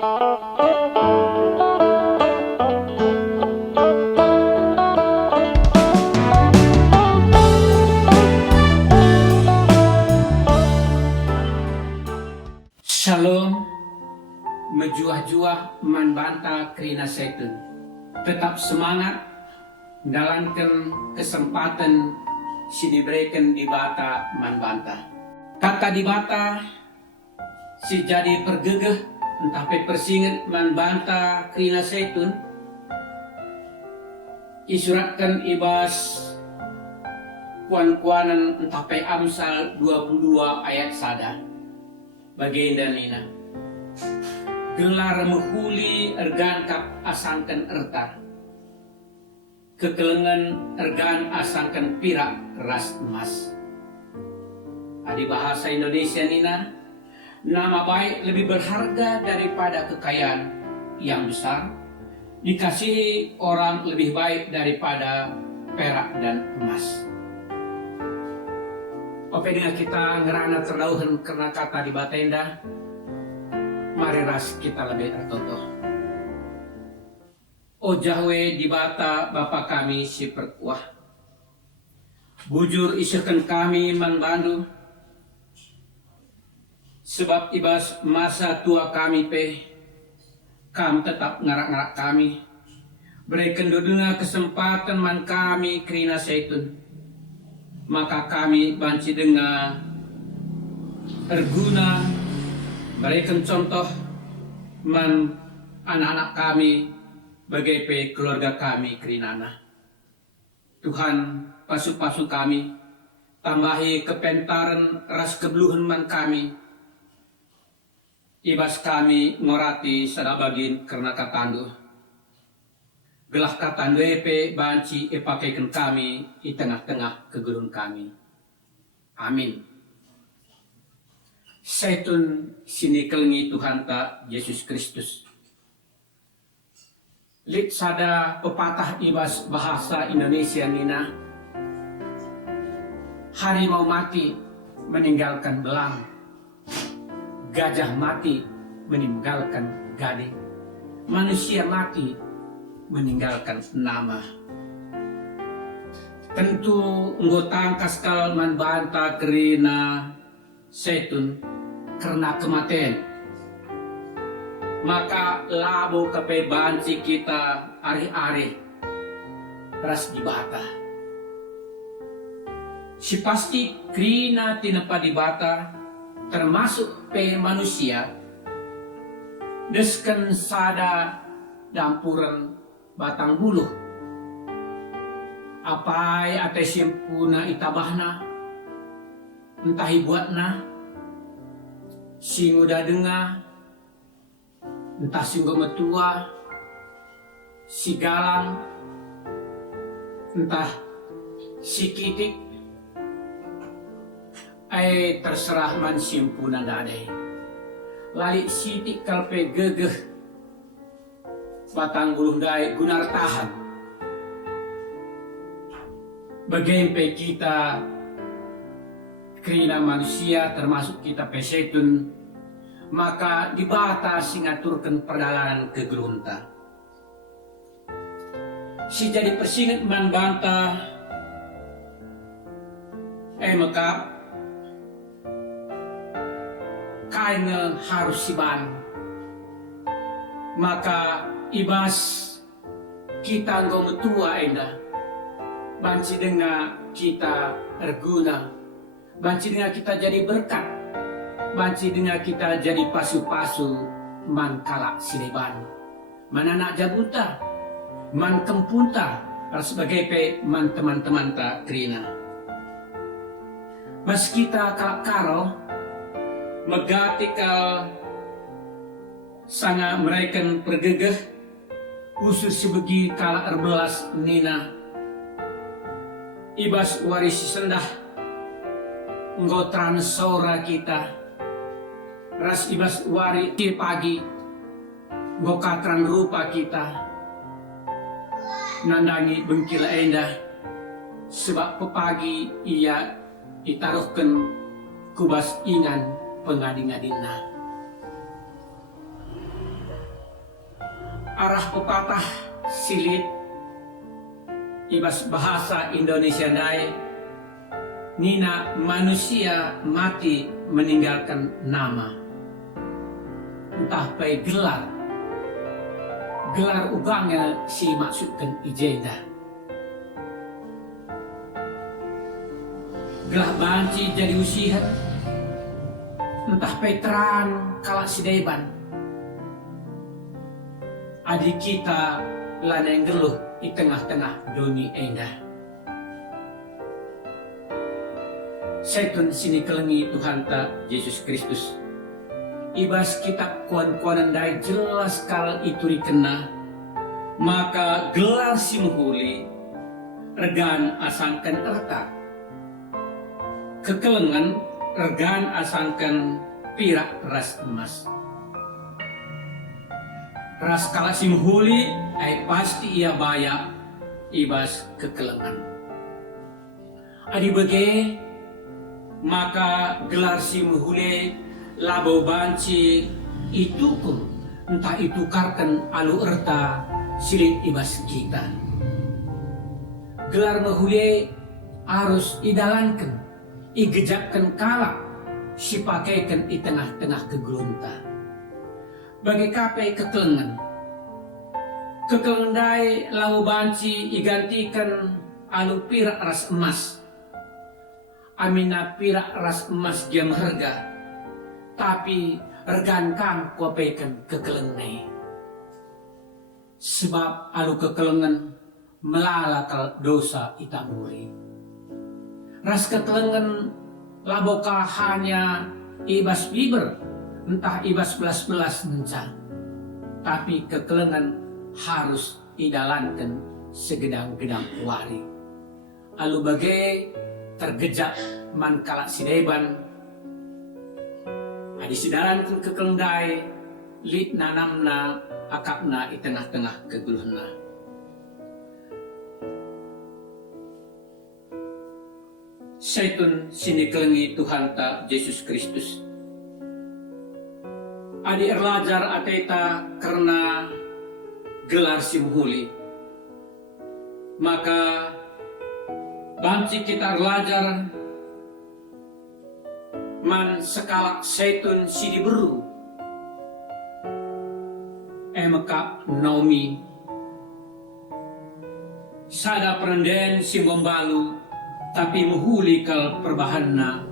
Shalom, menjuah-juah membantah kerina setan. Tetap semangat, dalamkan kesempatan si diberikan di bata membantah. Kata di bata, si jadi pergegeh, entah persingat membantah kerina setan. Isuratkan ibas kuan-kuanan entah Amsal 22 ayat sada. Baginda nina gelar menghuli ergan kap asangkan erta, kekelengan ergan asangkan pirak ras emas. Di bahasa Indonesia nina, nama baik lebih berharga daripada kekayaan yang besar, dikasihi orang lebih baik daripada perak dan emas. Oke, dengan kita ngerana terdauhan karena kata di batenda, mari ras kita lebih tertotoh. O Jahwe di bata Bapa kami si perkuah, bujur isirkan kami manbandu, sebab ibas masa tua kami kam tetap ngarak-ngarak kami, berikan dudunga kesempatan man kami kerina seitun. Maka kami banci dengan berguna, berikan contoh man anak-anak kami bagai keluarga kami kerinana. Tuhan pasu-pasu kami, tambahi kepentaran ras kebeluhan man kami, ibas kami ngorati sada bagin karena katandu. Gelah kata nwepe banci ipakaikan kami di tengah-tengah kegurun kami. Amin. Seitun sinikelngi Tuhan ta Yesus Kristus. Lit sada pepatah ibas bahasa Indonesia nina, harimau mati meninggalkan belang, gajah mati meninggalkan gading, manusia mati meninggalkan nama. Tentu anggota kaskal membantah kerina setun karena kematian. Maka labo kepebanci kita ari-ari ras dibata. Si pasti kerina tinapa dibata termasuk pe manusia desken sada dampuran batang buluh apai ate simpuna itabahna entah ibuatna singu dadenga entah singgo metua si galang entah si kitik terserah man simpuna dade lali sitik kalpe gegeh batang buluh dai gunar tahan. Bagempe kita kerina manusia termasuk kita pesetun, maka dibatasi ngaturkan perjalanan ke gerunta. Si jadi persingat man bantah maka kaina harus siban. Maka ibas kita ngomong tua enda, banci dengan kita berguna, banci dengan kita jadi berkat, banci dengan kita jadi pasu-pasu man kalak sileban, man anak jabuta, man kempunta, sebagai pe man teman-teman tak kerina. Mas kita kalak karo, megatikal sangat mereka pergegeh, khusus sebegi kala erbelas nina ibas warisi sendah nggo transora kita ras ibas wari ti pagi nggo katran rupa kita nandangi bengkila endah sebab pepagi ia ditaruhkan kubas ingan pengading-adingna. arah pepatah silit ibas bahasa Indonesia dai, nina manusia mati meninggalkan nama. Entah pai gelar ugangnya si maksudkan ijenda. Gelah banci jadi usihat, entah petran kalak sideban. Adik kita lana yang geluh di tengah-tengah dunia endah. Setun sini kelengi Tuhan ta Yesus Kristus. Ibas kitab kuan-kuanan dai jelas kal itu dikena, maka gelar si muhuli regan asangkan erta. Kekelengan regan asangkan pirak ras emas. Ras kala si muhuli ay pasti ia baya ibas kekelengan. Adi bege maka gelar si muhuli labo banci itu pun entah itukarkan alu erta silit ibas kita. Gelar muhuli harus idalankan, igejakkan kalak si pakaikan di tengah-tengah kegelunta. Bagi kape kekelengan dai lau banci igantikan alu pirak ras emas. Amina pirak ras emas jam harga, tapi regan kang kuapaikan kekelengan. Sebab alu kekelengan melalakal dosa itamuri. Ras kekelengan labokah hanya ibas biber, entah ibas belas-belas mencang, tapi kekelengan harus idalankan segedang-gedang wari. Alu bagai tergejak man kalak sideban, adi sidarankan kekelendai lit nanamna akapna di tengah-tengah kegeluhna. Saitun sini kelengi Tuhan ta Yesus Kristus. Adi erlajar ateta karena gelar si muhuli, maka banci kita erlajar man sekalak saitun si diberu emekap Naomi sada perenden si membalu tapi muhuli kal perbahanna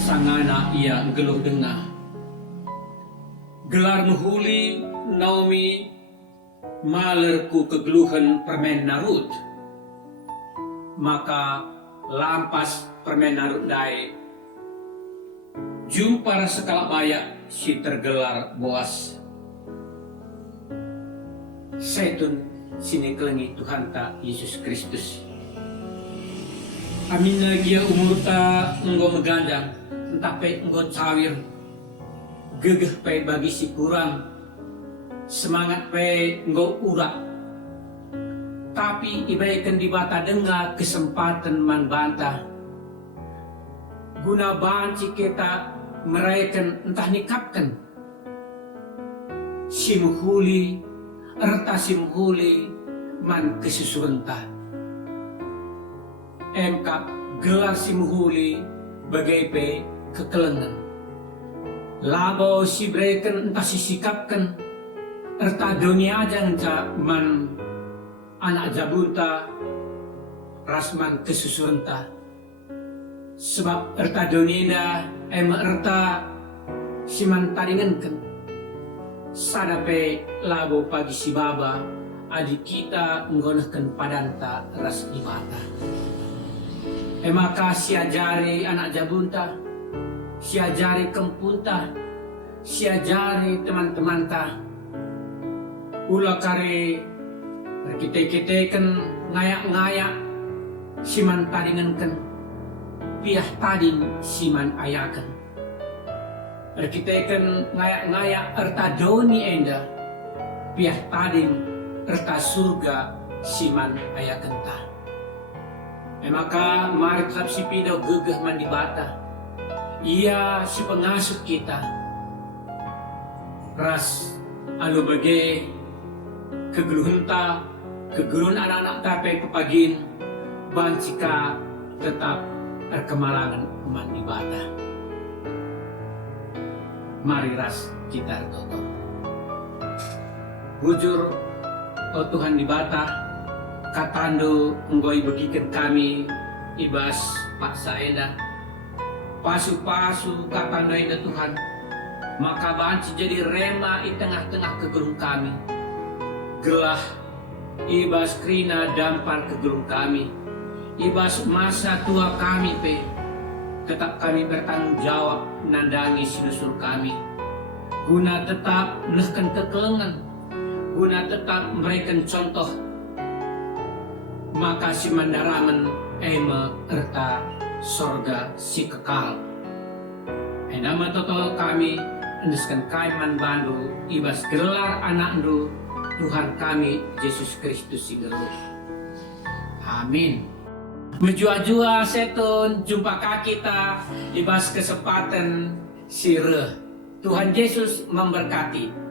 sangana ia geluh dengah. Gelar muhuli Naomi malerku kegeluhan permen narut, maka lampas permen narut dai jumpa sekala bayak si tergelar Boas. Setun sini kelengi Tuhan ta Yesus Kristus. Amin lagi umur ta enggo megandang, entah pe enggo cawir, gegeh pe bagi si kurang, semangat pe enggo urak. Tapi ibaikan di bata dengar kesempatan man bantah. Guna banci kita merayakan entah nikapkan si muhuli, erta si muhuli man kesusurentah. Engkap gelar si muhuli bagai pe kekelengan. Labo si breken entah si sikapkan, erta dunia jangca man anak jabunta rasman kesusurentah. Sebab erta dunia ema erta si man taringankan. Sadape labo pagi si baba adik kita menggunakan padanta ras ibata. Emaka siajari anak jabunta, siajari kempunta, siajari teman-teman ta. Ula kare kita-kitakan ngayak-ngayak siman taringankan, piah tading siman ayakan. Kita ngayak-ngayak erta doni enda, piah tading erta surga siman ayakan ta. Maka mari tetap si pidaw gegeh mandi bata. Ia si pengasuh kita. Ras alu bagi kegeluhunta, kegeluhun anak-anak tape pepagin, bancika tetap kemalangan mandi bata. Mari ras kita toto. Bujur, oh Tuhan di bata, katando nggoy bagikan kami ibas paksa enda. Pasu-pasu katando enda Tuhan. Maka banci jadi rema di tengah-tengah kegelung kami. Gelah ibas krina dampar kegelung kami. Ibas masa tua kami pe. Tetap kami bertanggung jawab nandangi sinusur kami. Guna tetap lehkan kekelengan. Guna tetap memberikan contoh. Maka si mandaraman ema erta sorga si kekal. Nama toto kami endeskan kaiman bandu ibas gelar anak ndu Tuhan kami Yesus Kristus singeru. Amin. Menjua-jua setun jumpa kita ibas kesempatan sire. Tuhan Yesus memberkati.